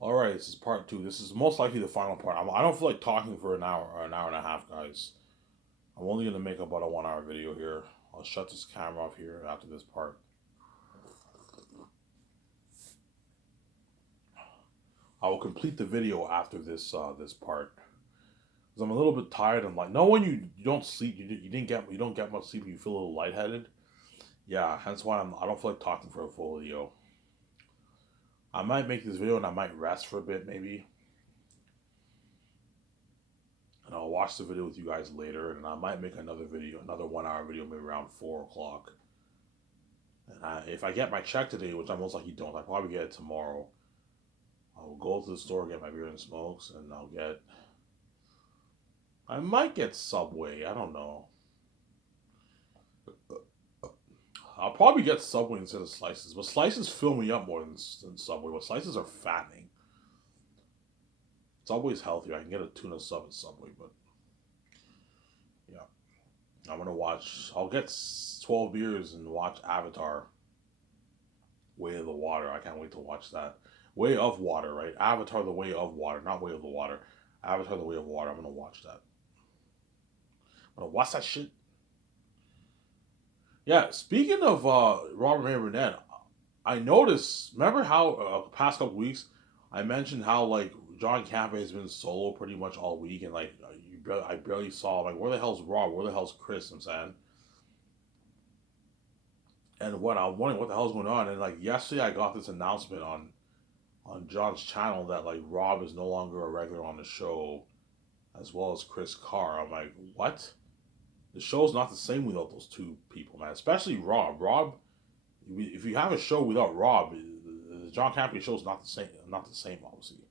All right, this is part two. This is most likely the final part. I don't feel like talking for an hour or an hour and a half, guys. I'm only gonna make about a 1 hour video here. I'll shut this camera off here after this part. I will complete the video after this part because I'm a little bit tired. I'm like, no, when you don't sleep, you don't get much sleep. You feel a little lightheaded. Yeah, hence why I don't feel like talking for a full video. I might make this video and I might rest for a bit maybe, and I'll watch the video with you guys later, and I might make another video, another 1 hour video, maybe around 4 o'clock. And if I get my check today, which I most likely don't, I probably get it tomorrow. I'll go to the store, get my beer and smokes, and I might get Subway. I don't know. I'll probably get Subway instead of slices, but slices fill me up more than Subway. But slices are fattening. Subway's healthier. I can get a tuna sub at Subway, but yeah, I'm gonna watch. I'll get 12 beers and watch Avatar: Way of the Water. I can't wait to watch that. Way of Water, right? Avatar: The Way of Water, not Way of the Water. Avatar: The Way of Water. I'm gonna watch that. I'm gonna watch that shit. Yeah. Speaking of Robert May Burnett, I noticed. Remember how past couple weeks I mentioned how like John Campbell has been solo pretty much all week, and like I barely saw like where the hell's Rob, where the hell's Chris? I'm saying, and what I'm wondering what the hell's going on. And like yesterday, I got this announcement on John's channel that like Rob is no longer a regular on the show, as well as Chris Carr. I'm like, what? The show's not the same without those two people, man. Especially Rob. Rob, if you have a show without Rob, the John Campbell show is not the same. Not the same, obviously.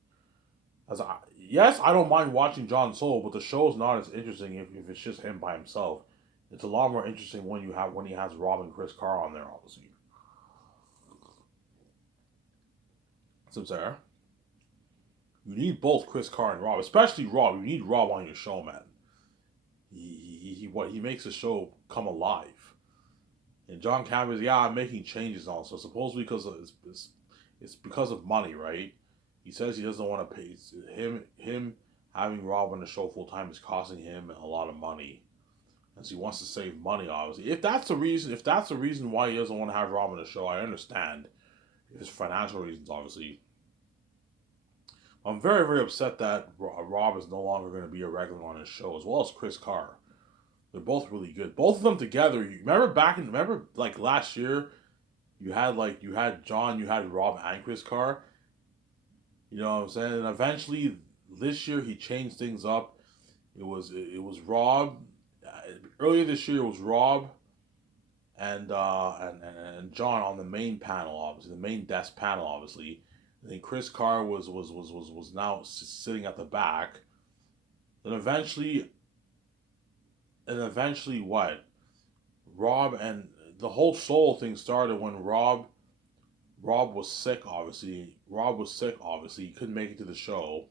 Yes, I don't mind watching John Solo, but the show is not as interesting if it's just him by himself. It's a lot more interesting when he has Rob and Chris Carr on there, obviously. So there, you need both Chris Carr and Rob, especially Rob. You need Rob on your show, man. He makes the show come alive. And John Campbell, yeah, I'm making changes also. Supposedly because it's because of money, right? He says he doesn't want to pay him having Rob on the show full time is costing him a lot of money, and so he wants to save money. Obviously, if that's the reason why he doesn't want to have Rob on the show, I understand. If it's financial reasons, obviously. I'm very very upset that Rob is no longer going to be a regular on his show, as well as Chris Carr. They're both really good. Both of them together. You remember like last year, you had John, you had Rob and Chris Carr. You know what I'm saying? And eventually, this year he changed things up. It was Rob. Earlier this year it was Rob and John on the main panel, obviously the main desk panel, obviously. And then Chris Carr was now sitting at the back. Then eventually what? Rob and the whole soul thing started when Rob was sick. Obviously, Rob was sick. Obviously, he couldn't make it to the show,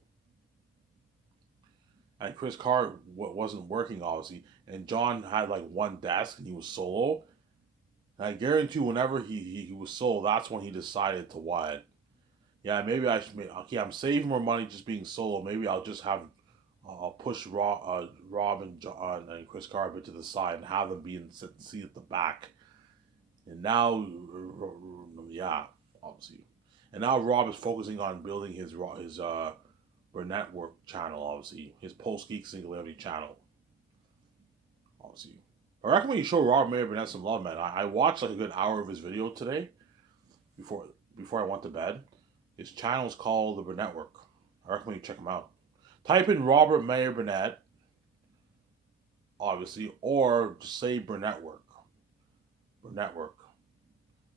and Chris Carr wasn't working. Obviously, and John had like one desk and he was solo. And I guarantee, whenever he was solo, that's when he decided to what? Yeah, maybe I should. Okay, I'm saving more money just being solo. Maybe I'll just have I'll push Rob and John and Chris Carr a bit to the side and have them be in the seat at the back. And now, yeah, obviously. And now Rob is focusing on building his Burnett Work channel, obviously. His Post Geek Singularity channel, obviously. I recommend you show Rob Mayer Burnett some love, man. I watched like a good hour of his video today before before I went to bed. His channel is called The Burnett Work. I recommend you check him out. Type in Robert Mayer Burnett, obviously, or just say Burnett Work. Burnett Work.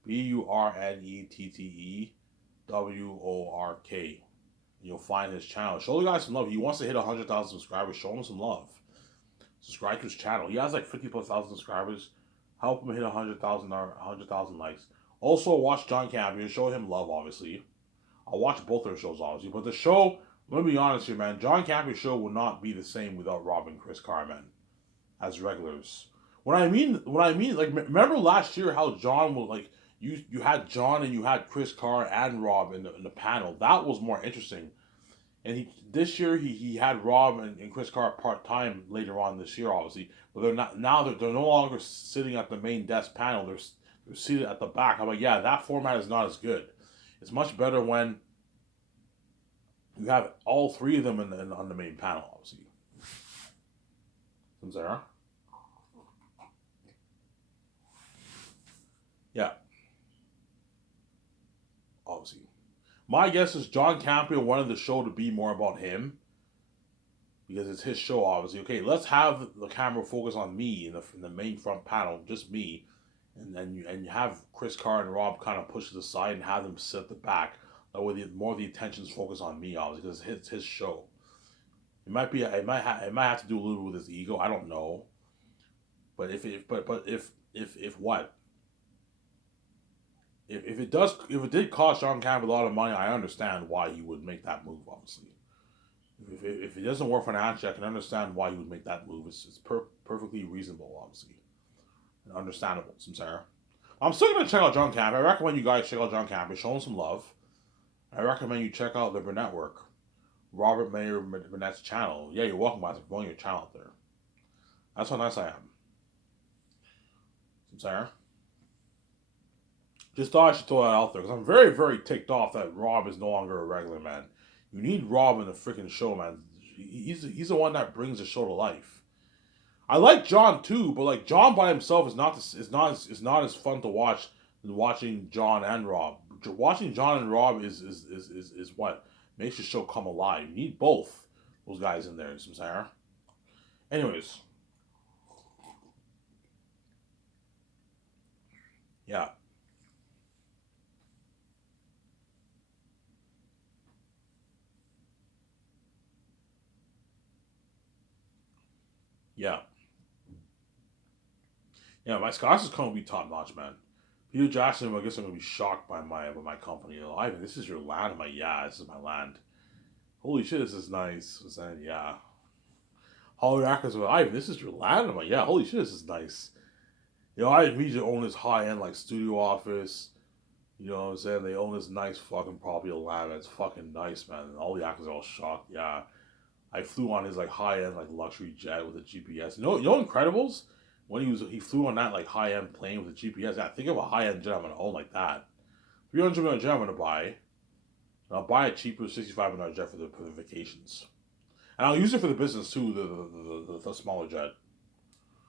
BURNETTEWORK. You'll find his channel. Show the guy some love. He wants to hit 100,000 subscribers. Show him some love. Subscribe to his channel. He has like 50 plus thousand subscribers. Help him hit 100,000 likes. Also, watch John Campbell. Show him love, obviously. I'll watch both their shows, obviously. But the show, let me be honest here, man. John Campbell's show will not be the same without Rob and Chris Carman as regulars. Like, remember last year how John was like, you had John and you had Chris Carr and Rob in the panel. That was more interesting. And this year he had Rob and Chris Carr part time later on this year, obviously. But they're not now. They're no longer sitting at the main desk panel. They're seated at the back. I'm like, yeah, that format is not as good. It's much better when you have all three of them on the main panel, obviously. Sarah? Yeah, obviously. My guess is John Campbell wanted the show to be more about him because it's his show, obviously. Okay, let's have the camera focus on me in the main front panel, just me, and then you have Chris Carr and Rob kind of push to the side and have them sit at the back. That way, more of the attention's focused on me, obviously, because it's his show. It might have to do a little with his ego. I don't know, but if what if it did cost John Campbell a lot of money, I understand why he would make that move. Obviously, if it doesn't work financially, I can understand why he would make that move. It's perfectly reasonable, obviously, and understandable. Sarah, I'm still gonna check out John Campbell. I recommend you guys check out John Campbell. Show him some love. I recommend you check out the Burnett Work, Robert Mayer Burnett's channel. Yeah, you're welcome, guys, for growing your channel out there. That's how nice I am. Sarah. Just thought I should throw that out there because I'm very, very ticked off that Rob is no longer a regular, man. You need Rob in the freaking show, man. He's the one that brings the show to life. I like John too, but like John by himself is not as fun to watch than watching John and Rob. Watching John and Rob is what makes the show come alive. You need both those guys in there, Sarah. Anyways, yeah. Yeah. Yeah, my Scotch is going to be top notch, man. Peter Jackson, I guess I'm going to be shocked by my company. You know, Ivan, this is your land? I'm like, yeah, this is my land. Holy shit, this is nice. I said, yeah. Holly Atkins, Ivan, this is your land? I'm like, yeah, holy shit, this is nice. You know, I immediately own this high end, like, studio office. You know what I'm saying? They own this nice fucking property of land. It's fucking nice, man. And all the actors are all shocked. Yeah. I flew on his like high end like luxury jet with a GPS. You know Incredibles? When he flew on that like high end plane with a GPS. Yeah, think of a high end jet I'm gonna own like that. $300 million jet I'm gonna buy. And I'll buy a cheaper $65 million jet for the vacations. And I'll use it for the business too, the smaller jet.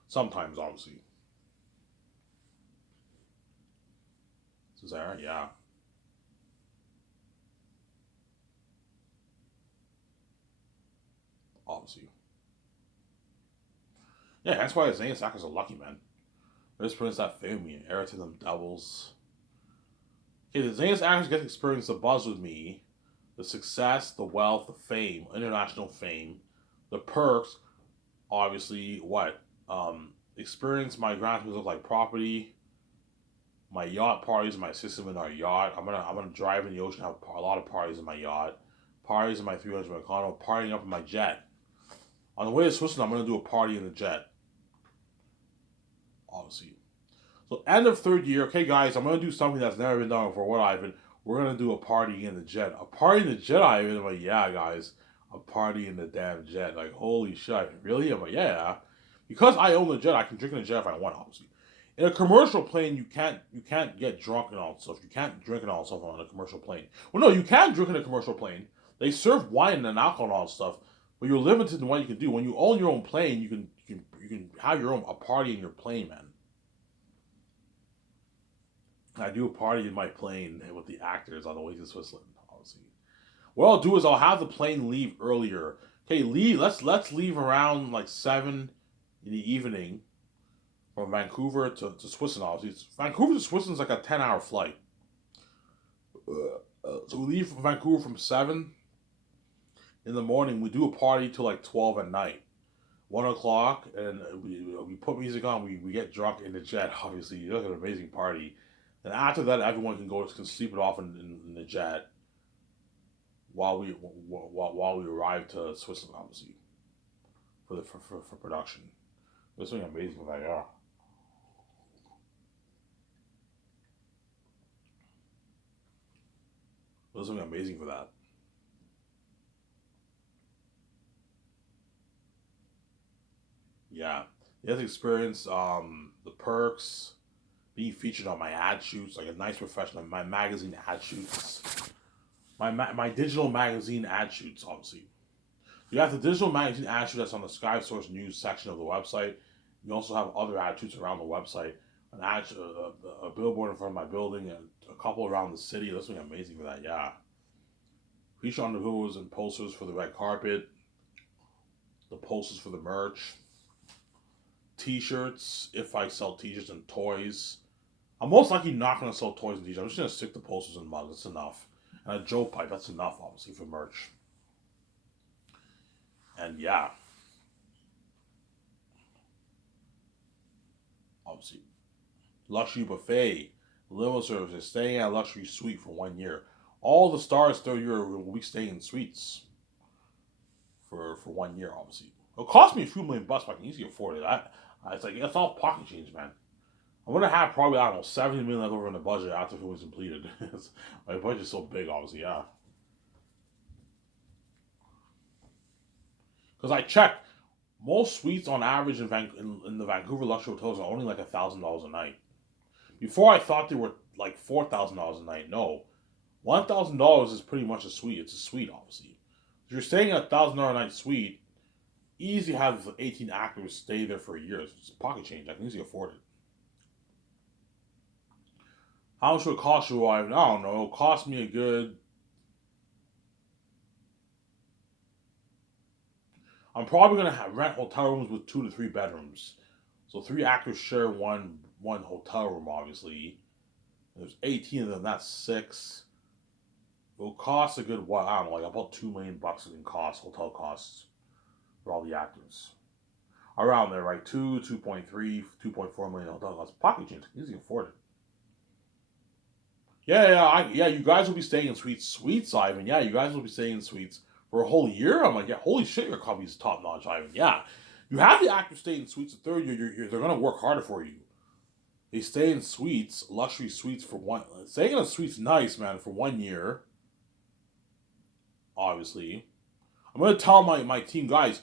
Sometimes obviously. Cesare, yeah. Obviously. Yeah, that's why Zayn Saka's a lucky man. There's prince that family, heir to them doubles. Okay, the Zane's actors get to experience the buzz with me, the success, the wealth, the fame, international fame, the perks, obviously what? Experience my grand look like property, my yacht parties, my system in our yacht. I'm gonna drive in the ocean, have a lot of parties in my yacht, parties in my 300 condo, partying up in my jet. On the way to Switzerland, I'm gonna do a party in the jet, obviously. So end of third year, okay, guys, I'm gonna do something that's never been done before. What Ivan? We're gonna do a party in the jet. A party in the jet, Ivan. I'm like, yeah, guys, a party in the damn jet. Like, holy shit, really? I'm like, yeah. Because I own the jet, I can drink in the jet if I want, obviously. In a commercial plane, you can't get drunk and all that stuff. You can't drink and all that stuff on a commercial plane. Well, no, you can drink in a commercial plane. They serve wine and alcohol and all that stuff, but you're limited in what you can do. When you own your own plane, you can have your own a party in your plane, man. I do a party in my plane with the actors on the way to Switzerland, obviously. What I'll do is I'll have the plane leave earlier. Okay, leave. Let's leave around like 7 in the evening from Vancouver to Switzerland. Obviously, Vancouver to Switzerland is like a 10-hour flight. So we leave from Vancouver from 7 in the morning. We do a party till like 12 at night. 1 o'clock, and we put music on. We get drunk in the jet. Obviously, you look at an amazing party. And after that, everyone can sleep it off in the jet while we arrive to Switzerland, obviously for production. It's something amazing with that, yeah. Does something amazing for that. Yeah. You have to experience the perks, being featured on my ad shoots, like a nice professional, my magazine ad shoots, my digital magazine ad shoots, obviously. You have the digital magazine ad shoot that's on the Sky Source News section of the website. You also have other ad shoots around the website. A billboard in front of my building, and a couple around the city. That's something amazing for that, yeah. Feature on the billboards and posters for the red carpet, the posters for the merch, t-shirts, if I sell t-shirts and toys. I'm most likely not going to sell toys and t-shirts. I'm just going to stick to posters and mugs. That's enough. And a Joe pipe. That's enough, obviously, for merch. And yeah, obviously, luxury buffet, limo services, staying at a luxury suite for 1 year. All the stars 3rd year will be staying in suites for 1 year, obviously. It'll cost me a few million bucks, but I can easily afford it. It's like, it's all pocket change, man. I'm gonna have probably, I don't know, 70 million left over in the budget after it was completed. My budget's so big, obviously, yeah. Because I checked, most suites on average in the Vancouver luxury hotels are only like $1,000 a night. Before I thought they were like $4,000 a night. No, $1,000 is pretty much a suite. It's a suite, obviously. If you're staying in $1,000 a night suite, easy have 18 actors stay there for a year. It's pocket change. I can easily afford it. How much would it cost you? I don't know. It'll cost me a good. I'm probably gonna rent hotel rooms with 2 to 3 bedrooms. So 3 actors share one hotel room. Obviously, there's 18 of them. That's six. It'll cost a good what? I don't know, like about $2 million in costs, hotel costs for all the actors. Around there, right? 2.3, 2.4 million hotel costs. Pocket change. Easy to afford it. Yeah. You guys will be staying in suites, Ivan. Yeah, you guys will be staying in suites for a whole year. I'm like, yeah, holy shit, your company's top notch, Ivan. Yeah, you have the actors stay in suites. The 3rd year, they're gonna work harder for you. They stay in suites, luxury suites for one. Staying in a suite's nice, man, for 1 year. Obviously, I'm gonna tell my team guys,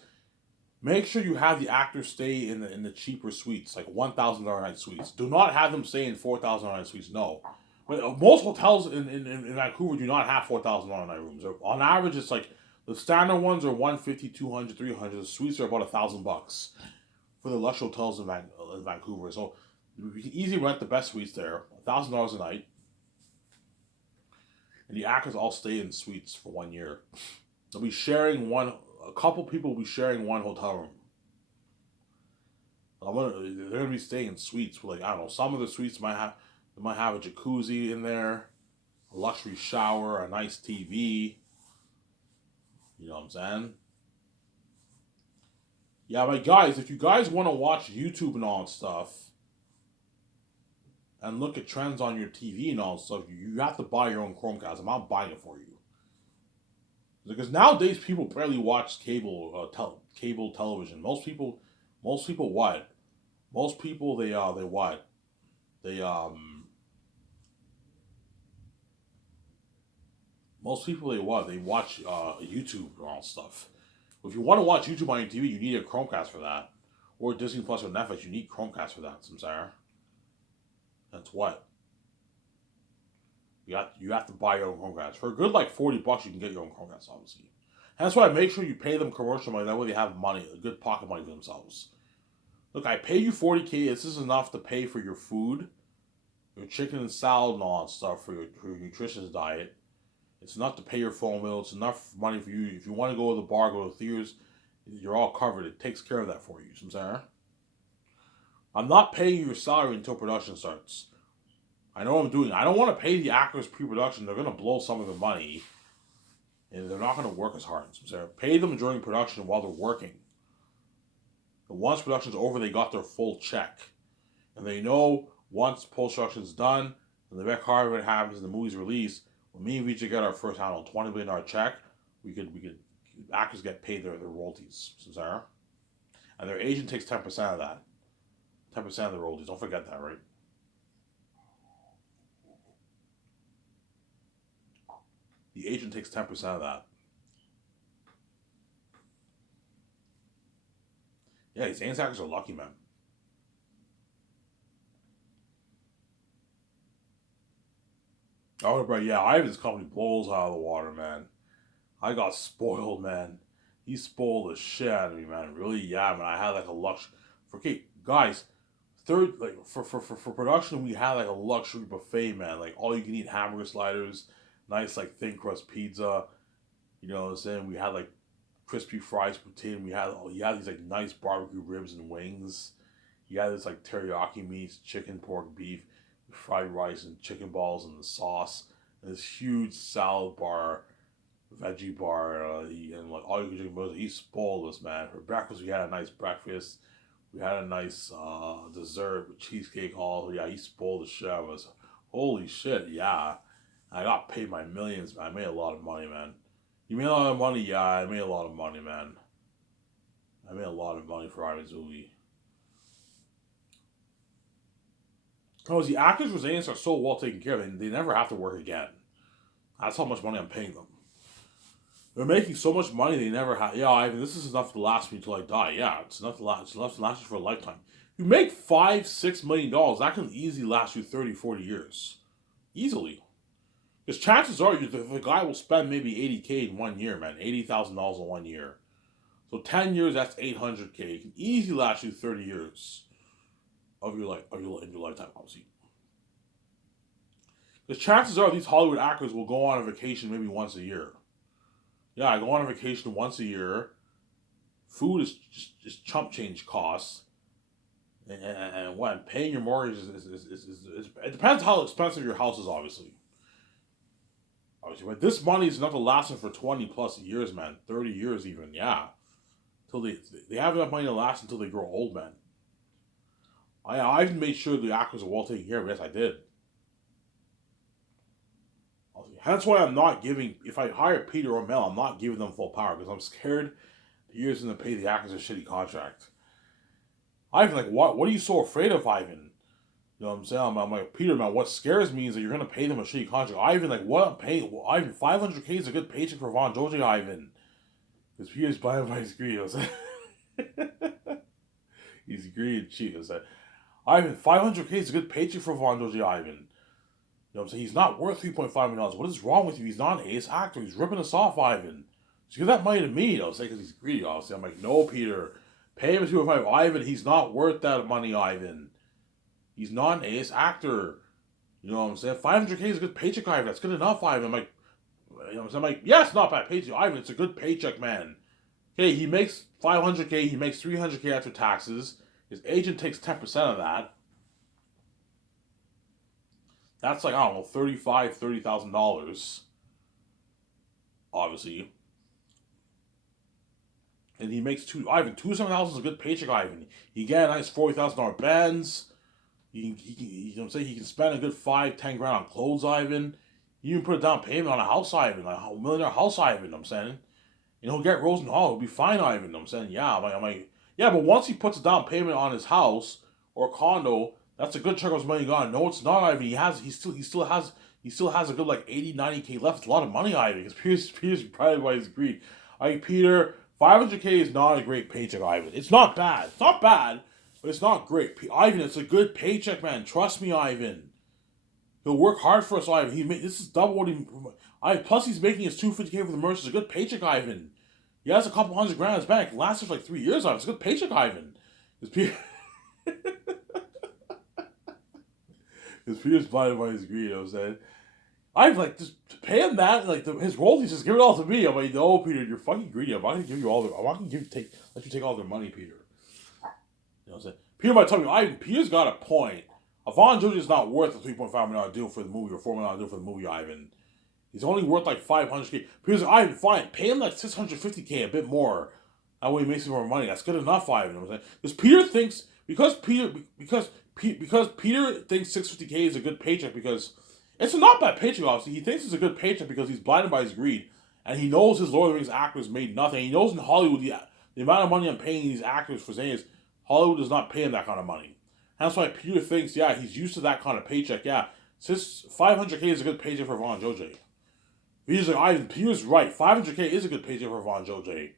make sure you have the actors stay in the cheaper suites, like $1,000 night suites. Do not have them stay in $4,000 night suites. No, but most hotels in Vancouver do not have $4,000 night rooms. On average, it's like the standard ones are 150, 200, 300. The suites are about $1,000 for the lush hotels in Vancouver. So you can easily rent the best suites there, $1,000 a night, and the actors all stay in suites for 1 year. They'll be sharing one. A couple people will be sharing one hotel room. They're gonna be staying in suites. Like, I don't know, some of the suites might have a jacuzzi in there, a luxury shower, a nice TV. You know what I'm saying? Yeah, but guys, if you guys want to watch YouTube and all that stuff, and look at trends on your TV and all that stuff, you have to buy your own Chromecast. I'm not buying it for you. Because nowadays people barely watch cable television. Most people what? Most people they what? They Most people they what? They watch YouTube and all stuff. If you want to watch YouTube on your TV, you need a Chromecast for that, or Disney Plus or Netflix. You need Chromecast for that. Samsara. That's what you have to buy your own Chromecast for a good like $40. You can get your own Chromecast, obviously. And that's why I make sure you pay them commercial money. That way they have money, a good pocket money for themselves. Look, I pay you 40K. This is enough to pay for your food, your chicken and salad and all that stuff for your nutritious diet. It's enough to pay your phone bill. It's enough money for you. If you want to go to the bar, go to the theaters, you're all covered. It takes care of that for you. Samsara. I'm not paying you your salary until production starts. I know what I'm doing. I don't want to pay the actors pre-production. They're going to blow some of the money, and they're not going to work as hard. Samsara. Pay them during production while they're working. And once production's over, they got their full check. And they know once post-production's done, and the red carpet happens, and the movie's released, when me and Vijay get our first, I don't know, $20 million check, we could actors get paid their royalties, Samsara. And their agent takes 10% of that. 10% of the royalties. Don't forget that, right? the agent takes 10% of that. Yeah, these Zane's actors are lucky, man. Oh, bro, yeah, Ivan's company blows out of the water, man. I got spoiled, man. He spoiled the shit out of me, man. Really, yeah, man. I had like a luxury. Okay, guys, third, like for production, we had like a luxury buffet, man. Like all you can eat hamburger sliders, nice like thin crust pizza. You know what I'm saying? We had like crispy fries, poutine. You had these like nice barbecue ribs and wings. You had this like teriyaki meats, chicken, pork, beef, fried rice and chicken balls and the sauce. And this huge salad bar, veggie bar, and like all you can drink. He spoiled us, man. For breakfast, we had a nice breakfast. We had a nice dessert with cheesecake. All yeah, he spoiled the shit out of us. Holy shit, yeah. I got paid my millions, man. I made a lot of money, man. You made a lot of money? Yeah, I made a lot of money, man. I made a lot of money for Ivan Zuli. Because the actors for Zanis are so well taken care of, they never have to work again. That's how much money I'm paying them. They're making so much money they never have. Yeah, Ivan, this is enough to last me until I die. Yeah, it's enough to last. It's enough to last you for a lifetime. You make $5-6 million. That can easily last you 30, 40 years, easily. Because chances are, the guy will spend maybe $80K in 1 year, man. $80,000 in 1 year. So 10 years, that's $800K. It can easily last you 30 years of your life, in your lifetime, obviously. Because chances are, these Hollywood actors will go on a vacation maybe once a year. Yeah, I go on a vacation once a year. Food is just chump change costs. And what? Paying your mortgage is it depends how expensive your house is, obviously. But this money is enough to last them for 20 plus years, man. 30 years even, yeah. Till they have enough money to last until they grow old, man. I even made sure the actors are well taken care of. Yes, I did. Hence why I'm not giving, if I hire Peter or Mel, I'm not giving them full power because I'm scared the year's going to pay the actors a shitty contract. Ivan, like, what are you so afraid of, Ivan? You know what I'm saying? I'm like, Peter, man, what scares me is that you're going to pay them a shitty contract. Ivan, like, what I'm paying? Well, Ivan, $500K is a good paycheck for Von Joji, Ivan. Because Peter's buying by his greed. I was like, he's greedy and cheap. I said, Ivan, $500K is a good paycheck for Von Joji, Ivan. You know what I'm saying? He's not worth $3.5 million. What is wrong with you? He's not an ace actor. He's ripping us off, Ivan. Just give that money to me. You know what I'm saying? Because he's greedy, obviously. I'm like, no, Peter. Pay him $2.5 million. Ivan, he's not worth that money, Ivan. He's not an ace actor. You know what I'm saying? $500K is a good paycheck, Ivan. That's good enough, Ivan. I'm like, you know what I'm saying? I'm like, yeah, it's not bad paycheck, Ivan. It's a good paycheck, man. Okay, he makes $500K. He makes $300K after taxes. His agent takes 10% of that. That's like, I don't know, $30,000, obviously. And he makes $27,000 is a good paycheck, Ivan. He get a nice $40,000 Benz. You know what I'm saying? He can spend a good $5-10 grand on clothes, Ivan. You even put a down payment on a house, Ivan, like a $1 million house, Ivan. You know what I'm saying, and he'll get Rosenhall. He'll be fine, Ivan. You know what I'm saying, yeah, I'm like, yeah, but once he puts a down payment on his house or condo, that's a good chunk of his money gone. No, it's not, Ivan. He still has a good like 80-90K left. It's a lot of money, Ivan. Because Peter's probably by his greed. Peter, $500K is not a great paycheck, Ivan. It's not bad. It's not bad, but it's not great. Ivan, it's a good paycheck, man. Trust me, Ivan. He'll work hard for us, Ivan. This is double what he. Plus, he's making his $250K for the merch. It's a good paycheck, Ivan. He has a couple $100 grand in his bank. It lasts for like 3 years, Ivan. It's a good paycheck, Ivan. His Peter's blinded by his greed, you know what I'm saying? I've like just pay him that, like his royalties, just give it all to me. I'm like, no, Peter, you're fucking greedy. I'm not gonna give you all I'm not gonna let you take all their money, Peter. You know what I'm saying? Peter might tell me, Peter's got a point. Von Joji is not worth a $3.5 million deal for the movie or $4 million deal for the movie, Ivan. He's only worth like $500K. Peter's like, Ivan, fine, pay him like $650K, a bit more. That way he makes more money. That's good enough, Ivan. You know what I'm saying? Because Peter thinks because Peter thinks $650K is a good paycheck because it's a not bad paycheck, obviously. He thinks it's a good paycheck because he's blinded by his greed. And he knows his Lord of the Rings actors made nothing. He knows in Hollywood the amount of money I'm paying these actors for saying is Hollywood does not pay him that kind of money. That's why Peter thinks, yeah, he's used to that kind of paycheck. Yeah, since $500K is a good paycheck for Von Joji. He's like, Peter's right. $500K is a good paycheck for Von Jose.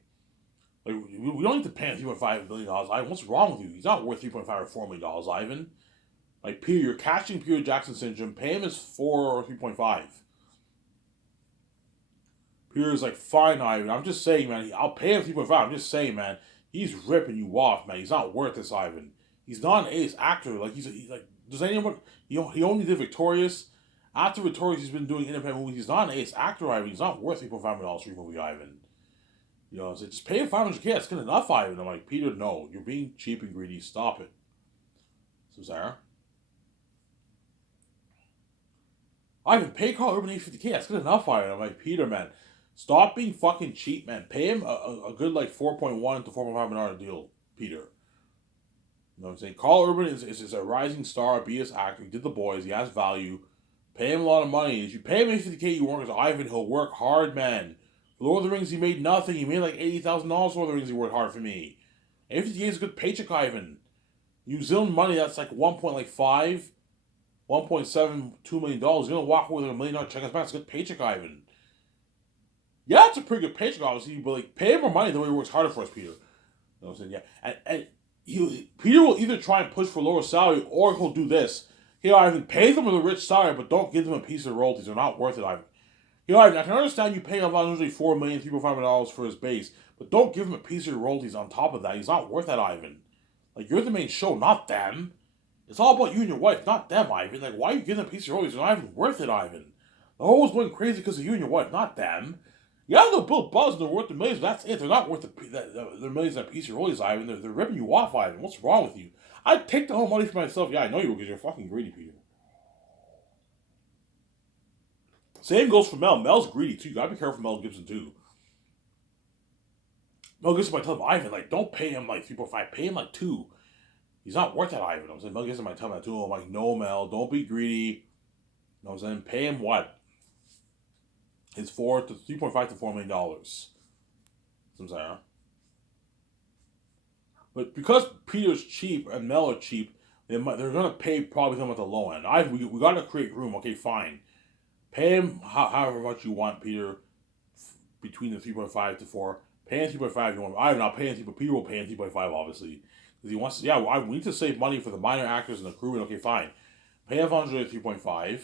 Like, we don't need to pay him $3.5 million. Ivan, what's wrong with you? He's not worth $3.5 or $4 million, Ivan. Like, Peter, you're catching Peter Jackson syndrome. Pay him his 4 or 3.5. Peter's like, fine, Ivan. I'm just saying, man. I'll pay him 3.5. I'm just saying, man. He's ripping you off, man. He's not worth this, Ivan. He's not an ace actor. Like, he's like, does anyone? He only did Victorious. After Victorious, he's been doing independent movies. He's not an ace actor, Ivan. He's not worth $3.5 million for a movie, Ivan. You know, so just pay him $500K. That's good enough, Ivan. I'm like, Peter, no. You're being cheap and greedy. Stop it. So, Sarah? Ivan, pay Carl Urban $850K. That's good enough, Ivan. I'm like, Peter, man. Stop being fucking cheap, man. Pay him a good, like, $4.1 to $4.5 million deal, Peter. You know what I'm saying? Carl Urban is a rising star, B.S. actor. He did The Boys. He has value. Pay him a lot of money. If you pay him $850K, you work as Ivan. He'll work hard, man. Lord of the Rings, he made nothing. He made like $80,000 for Lord of the Rings. He worked hard for me. $850K is a good paycheck, Ivan. New Zealand money, that's like 1.5, $1.72 million. You're gonna walk away with $1 million check. That's a good paycheck, Ivan. Yeah, it's a pretty good paycheck, obviously, but like pay him more money the way he works harder for us, Peter. You know what I'm saying? Yeah, and Peter will either try and push for lower salary or he'll do this. He'll Ivan pay them with a rich salary, but don't give them a piece of royalties. They're not worth it, Ivan. You know, I can understand you paying Von Jose $4 million, $3.5 million for his base, but don't give him a piece of your royalties on top of that. He's not worth that, Ivan. Like, you're the main show, not them. It's all about you and your wife, not them, Ivan. Like, why are you giving them a piece of your royalties? They're not even worth it, Ivan. The whole was going crazy because of you and your wife, not them. You have to build buzz and they're worth the millions, but that's it. They're not worth the millions and a piece of your royalties, Ivan. They're ripping you off, Ivan. What's wrong with you? I'd take the whole money for myself. Yeah, I know you will because you're fucking greedy, Peter. Same goes for Mel. Mel's greedy too. You gotta be careful for Mel Gibson too. Mel Gibson might tell him, Ivan, like, don't pay him like 3.5, pay him like 2. He's not worth that, Ivan. I'm saying Mel Gibson might tell him that too. I'm like, no, Mel, don't be greedy. You know what I'm saying? Pay him what? It's $3.5 to $4 million. I'm saying. But because Peter's cheap and Mel are cheap, they're gonna pay probably him at the low end. We gotta create room. Okay, fine. Pay him however much you want, Peter, between the 3.5 to 4. Pay him 3.5 you want. I'm not paying 3, but Peter will pay him 3.5, obviously. Because he wants to, yeah, we need to save money for the minor actors and the crew. And okay, fine. Pay him 3.5.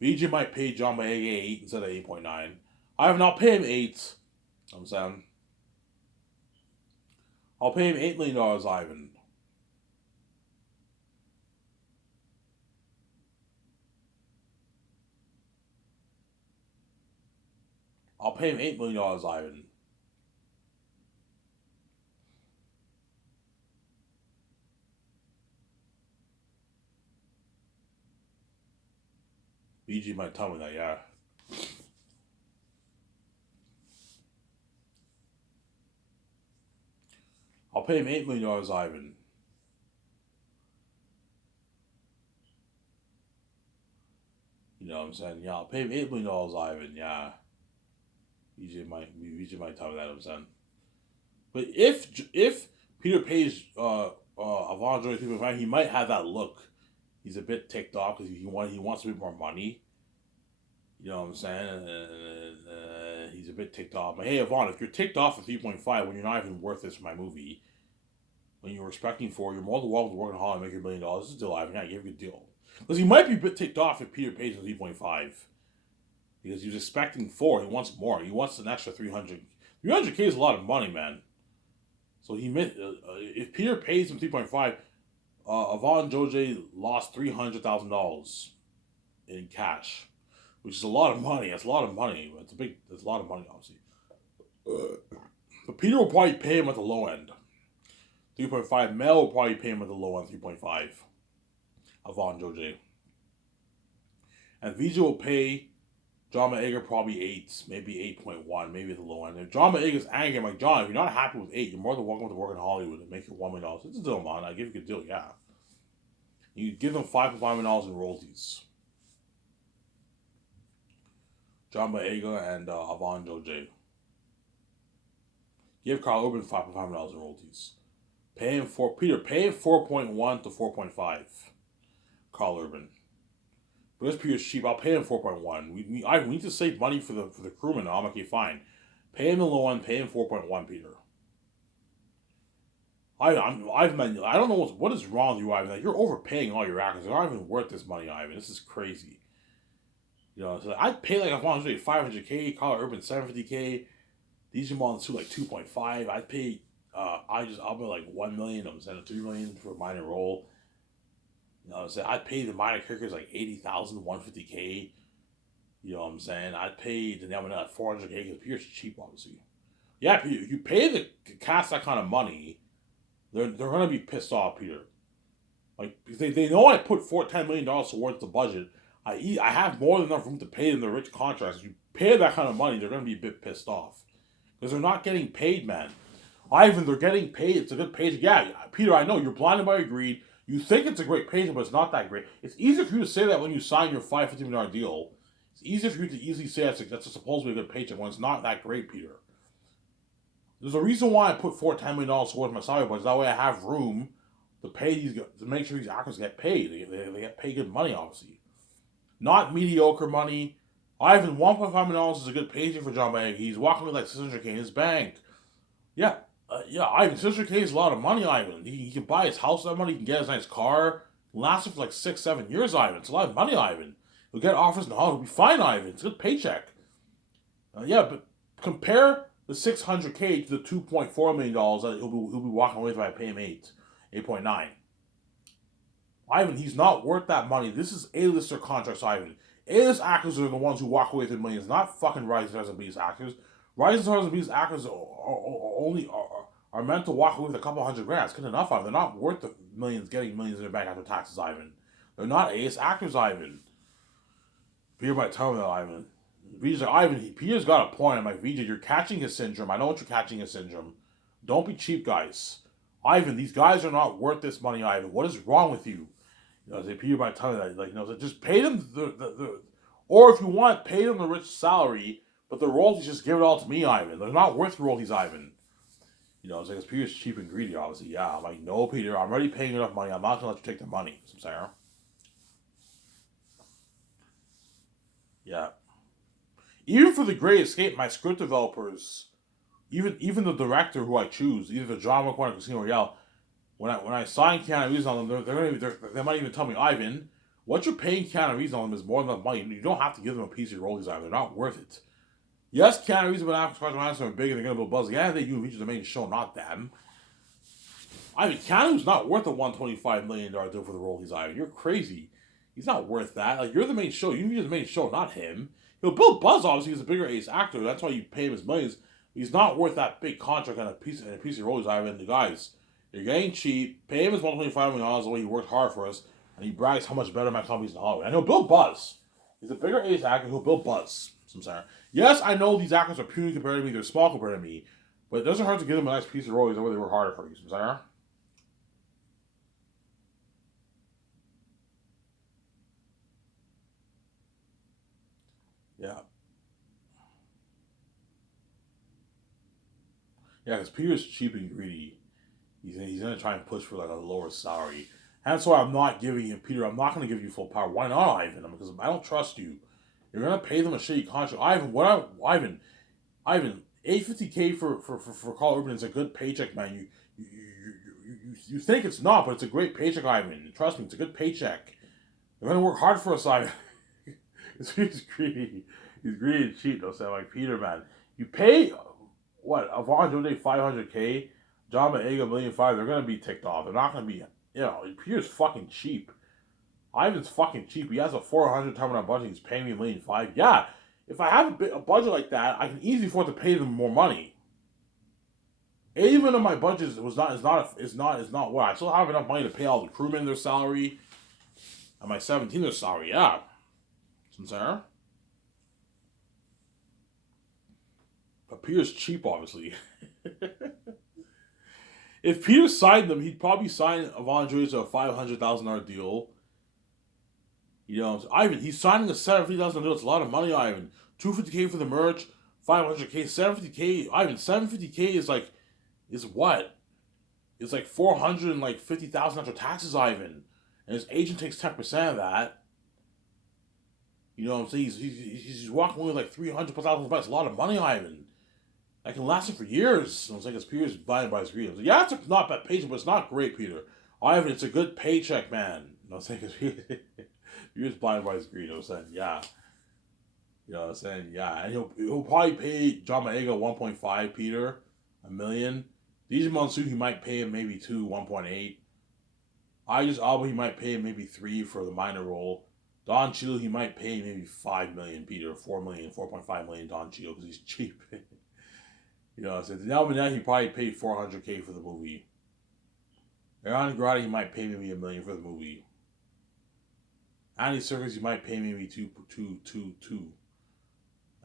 VJ might pay John Boyega 8 instead of 8.9. I'll pay him 8. I'm saying. I'll pay him $8 million, Ivan. I'll pay him $8 million, Ivan. BG might tell me that, yeah. I'll pay him $8 million, Ivan. You know what I'm saying? Yeah, I'll pay him $8 million, Ivan, yeah. BJ might tell me that, I'm saying. But if Peter pays Von Jose 3.5, he might have that look. He's a bit ticked off because he wants a bit more money. You know what I'm saying? He's a bit ticked off. But hey, Yvonne, if you're ticked off at 3.5 when you're not even worth this for my movie, when you're expecting 4, you're more than welcome to work in Hollywood and make your $1 million. This is still Ivan. Yeah, give you a good deal. Because he might be a bit ticked off if Peter pays him 3.5. Because he was expecting 4. He wants more. He wants an extra 300. 300K is a lot of money, man. So if Peter pays him 3.5, Von Jose lost $300,000 in cash, which is a lot of money. That's a lot of money. That's a lot of money, obviously. But Peter will probably pay him at the low end. 3.5. Mel will probably pay him at the low end, 3.5. Von Jose. And VJ will pay John Boyega probably 8, maybe 8.1, maybe at the low end. If John Boyega's angry, I'm like, John, if you're not happy with 8, you're more than welcome to work in Hollywood and make your $1 million. It's a deal, man. I give you a good deal, yeah. You give them $5.5 million in royalties. John Boyega and Von Jose. Give Carl Urban $5.5 million in royalties. Pay him 4.1 to 4.5. Carl Urban. But this Peter's cheap. I'll pay him 4.1. We need to save money for the crewman. I'm okay, fine. Pay him the low one. Pay him 4.1, Peter. I don't know what is wrong with you, Ivan. Like, you're overpaying all your actors. They're not even worth this money, Ivan. This is crazy. So I'd pay like if I want to 500K, Carl Urban 750K, DJ Mullins to like 2.5. I'd pay I'll be like 1 million. I'm saying 3 million for a minor role. I'd pay the minor characters like 80,000, 150K. You know what I'm saying? I'd pay the Nemesis at 400K because Peter's cheap, obviously. Yeah, Peter, if you pay the cast that kind of money, they're gonna be pissed off, Peter. Like they know I put $10 million towards the budget. I have more than enough room to pay them the rich contracts. If you pay that kind of money, they're gonna be a bit pissed off because they're not getting paid, man. Ivan, they're getting paid. It's a good page. Yeah, Peter, I know you're blinded by your greed. You think it's a great page, but it's not that great. It's easier for you to say that when you sign your $550 million deal. It's easier for you to easily say that's supposedly a good paycheck when it's not that great, Peter. There's a reason why I put $10 million towards my salary budget. That way I have room to pay to make sure these actors get paid. They get paid good money, obviously. Not mediocre money. Ivan, $1.5 million is a good paycheck for John Boyega. He's walking with like $600K in his bank. Yeah, Ivan, $600K is a lot of money, Ivan. He can buy his house with that money. He can get his nice car. It'll last him for like 6-7 years, Ivan. It's a lot of money, Ivan. He'll get offers in the hall. He'll be fine, Ivan. It's a good paycheck. But compare the $600K to the $2.4 million that he'll be walking away if I pay him 8.9. Ivan, he's not worth that money. This is A-lister contracts, Ivan. A-list actors are the ones who walk away with millions, not fucking Rising Stars and Beast actors. Rising Stars and Beast actors are meant to walk away with a couple $100,000. It's good enough, Ivan. They're not worth the millions, getting millions in their bank after taxes, Ivan. They're not A-list actors, Ivan. Peter might tell me that, Ivan. Vijay's like, Ivan, Peter's got a point. I'm like, Vijay, you're catching his syndrome. I know what you're catching his syndrome. Don't be cheap, guys. Ivan, these guys are not worth this money, Ivan. What is wrong with you? Peter might tell me that, just pay them or if you want, pay them the rich salary, but the royalties, just give it all to me, Ivan. They're not worth royalties, Ivan. Because Peter's cheap and greedy, obviously. Yeah, I'm like, no, Peter, I'm already paying enough money. I'm not going to let you take the money. Sarah. Yeah. Even for The Great Escape, my script developers, even the director who I choose, either the John Wick one or Casino Royale, when I sign Keanu Reeves on them, they might even tell me, Ivan, what you're paying Keanu Reeves on them is more than enough money. You don't have to give them a piece of your royalties, Ivan. They're not worth it. Yes, Keanu Reeves and Apple Scotch Manson are big and they're going to build buzz. Yeah, they do feature the main show, not them. Ivan, Keanu's not worth a $125 million deal for the royalties, Ivan. You're crazy. He's not worth that. Like, you're the main show. You feature the main show, not him. Bill Buzz, obviously, is a bigger ace actor. That's why you pay him his millions. He's not worth that big contract and a piece of royalties, Ivan. The guys, you're getting cheap. Pay him his $125 million the way he worked hard for us, and he brags how much better my company's in Hollywood. I know Bill Buzz. He's a bigger ace actor who'll Bill Buzz. Yes, I know these actors are puny compared to me. They're small compared to me, but it doesn't hurt to give them a nice piece of royalties the way they work harder for you. Yeah. Yeah, because Peter's cheap and greedy. He's going to try and push for like a lower salary. And that's why I'm not giving him, Peter, I'm not going to give you full power. Why not, Ivan? Because I don't trust you. You're going to pay them a shitty contract. Ivan, 850K for Carl Urban is a good paycheck, man. You think it's not, but it's a great paycheck, Ivan. Trust me, it's a good paycheck. They're going to work hard for us, Ivan. He's greedy. He's greedy and cheap, though. So, like, Peter, man. You pay, Avon Jose 500K, John Boyega $1.5 million, they're going to be ticked off. They're not going to be, Peter's fucking cheap. Ivan's fucking cheap. He has a $400,000 budget. He's paying me $1.5 million. Yeah, if I have a budget like that, I can easily afford to pay them more money. Even though my budget is not what I still have enough money to pay all the crewmen their salary, and my 17 their salary. Yeah, sincere. But Peter's cheap, obviously. If Peter signed them, he'd probably sign Avon Joyce to a $500,000 deal. Ivan, he's signing a $750,000 deal. It's a lot of money, Ivan. $250K for the merch, $500K, $750K. Ivan, $750K is what? It's like $450,000 after taxes, Ivan. And his agent takes 10% of that. You know what I'm saying? He's walking away with like 300,000 bucks. A lot of money, Ivan. That can last him for years. It's like his Peter's blinded by his greed. Like, yeah, it's not bad paycheck, but it's not great, Peter. Ivan, it's a good paycheck, man. You know what I'm saying? Peter's blinded by his greed. You know what I'm saying? Yeah. You know what I'm saying? Yeah. And he'll probably pay John Maega 1.5, Peter, $1 million. DJ Monsoon, he might pay him maybe 1.8. Idris Elba, he might pay him maybe 3 for the minor role. Don Cheadle, he might pay maybe 5 million, Peter, 4 million, 4.5 million Don Cheadle because he's cheap. You know what I'm saying? Now, he probably paid $400K for the movie. Ariana Grande, he might pay maybe $1 million for the movie. Andy Serkis, he might pay maybe two.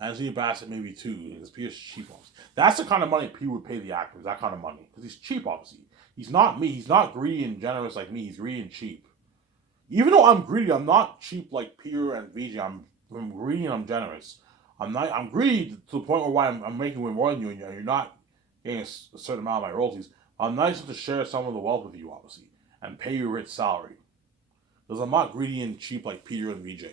Anthony Bassett, maybe 2, because Peter's cheap. Obviously. That's the kind of money Peter would pay the actors, that kind of money. Because he's cheap, obviously. He's not me. He's not greedy and generous like me. He's greedy and cheap. Even though I'm greedy, I'm not cheap like Peter and VJ. I'm greedy and I'm generous. I'm greedy to the point where I'm making way more than you and you're not getting a certain amount of my royalties. I'm nice enough to share some of the wealth with you, obviously, and pay you a rich salary. Because I'm not greedy and cheap like Peter and VJ.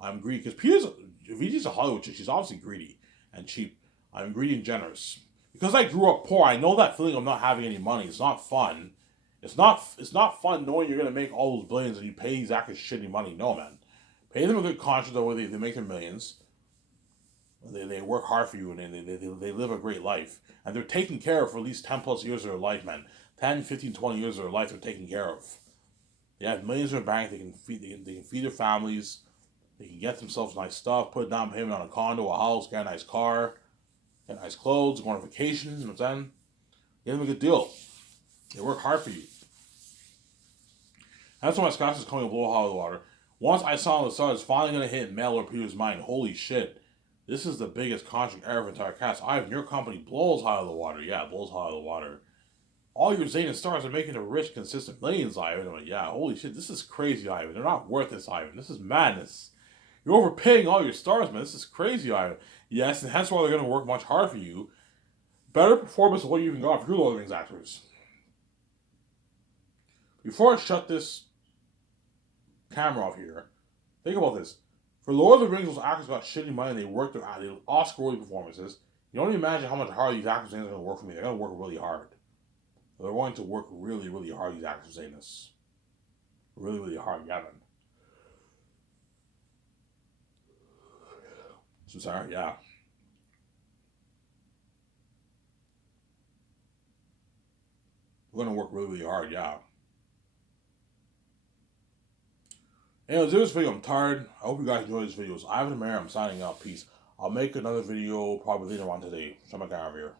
I'm greedy because VJ's a Hollywood chick. She's obviously greedy and cheap. I'm greedy and generous. Because I grew up poor, I know that feeling of not having any money. It's not fun. It's not fun knowing you're gonna make all those billions and you pay these actors shitty money. No, man. Pay them a good contract the way they make their millions. They work hard for you and they live a great life. And they're taken care of for at least 10 plus years of their life, man. 10, 15, 20 years of their life they're taken care of. They have millions in their bank, they can feed their families, they can get themselves nice stuff, put a down payment on a condo, a house, get a nice car, get nice clothes, go on vacation, you know what I'm saying? Get them a good deal. They work hard for you. That's why my Scotch is coming a blow out of the water. Once I saw the stars finally going to hit Mel or Peter's mind, holy shit, this is the biggest contract ever for entire cast. Ivan, your company blows high out of the water. Yeah, it blows high out of the water. All your Zayn stars are making a rich, consistent millions, Ivan. I'm like, yeah, holy shit, this is crazy, Ivan. They're not worth this, Ivan. This is madness. You're overpaying all your stars, man. This is crazy, Ivan. Yes, and hence why they're going to work much harder for you. Better performance than what you even got for your Lord of the Rings actors. Before I shut this camera off here, think about this. For Lord of the Rings, those actors got shitty money and they worked their Oscar-worthy performances. You don't even imagine how much harder these actors are going to work for me. They're going to work really hard. They're going to work really, really hard, these actors in this. Really, really hard, yeah, man. So sorry, yeah. We're going to work really, really hard, yeah. Anyways, this video, I'm tired. I hope you guys enjoyed this video. So Ivan Amir, I'm signing out. Peace. I'll make another video probably later on today. Shut my guy over here.